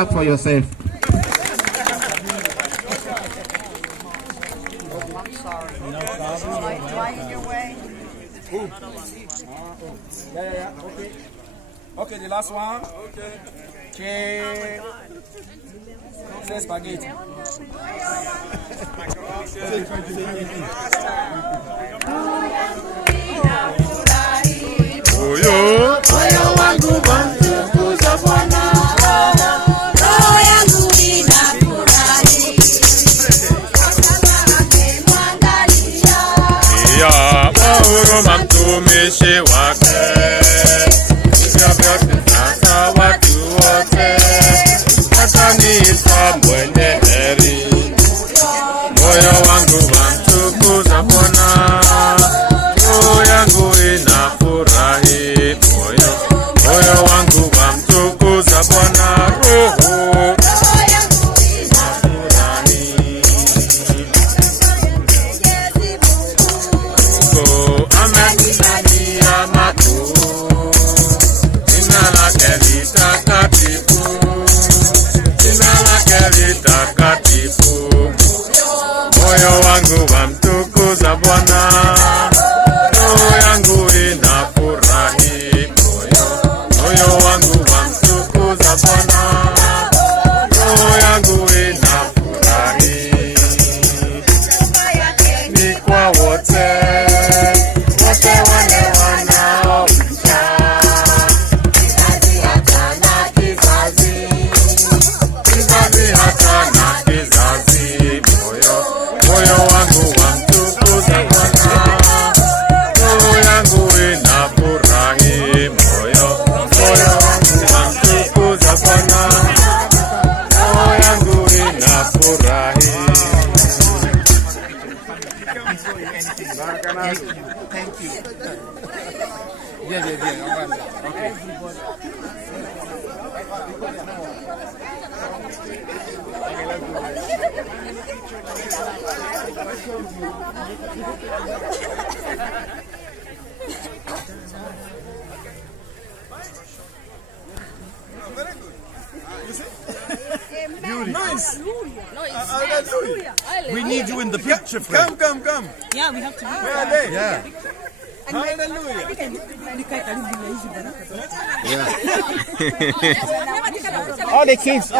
Clap for yourself. I'm sorry. No problem. Do I in your way? Yeah. Okay. Okay, the last one. Okay. Say spaghetti. Moyo wangu wamtukuza Bwana, roho yangu inafurahi, amemwangalia kwa huruma mtumishi wake, hivyo vyote sasa watu wote wataniita mwenye heri. Moyo wangu wamtukuza Bwana, roho yangu inafurahi. Moyo wangu wamtukuza Bwana, roho yangu inafurahi. Mungu amenijalia makuu, jina lake litakatifu, jina lake litakatifu. Moyo wangu wamtukuza Bwana, roho yangu inafurahi. Moyo wangu wamtukuza Bwana, roho yangu inafurahi. Ni kwa wote wale wanaomcha, kizazi hata na kizazi, kizazi hata na kizazi. Moyo wangu wamtukuza Bwana, roho yangu inafurahi. Moyo wangu wamtukuza Bwana, roho yangu inafurahi. Thank you. Yeah. Okay. Very good. You see? Nice. Hallelujah. We need you in the picture, Fred. Come. Yeah, we have to. Where are they? Yeah. Hallelujah. All the kids.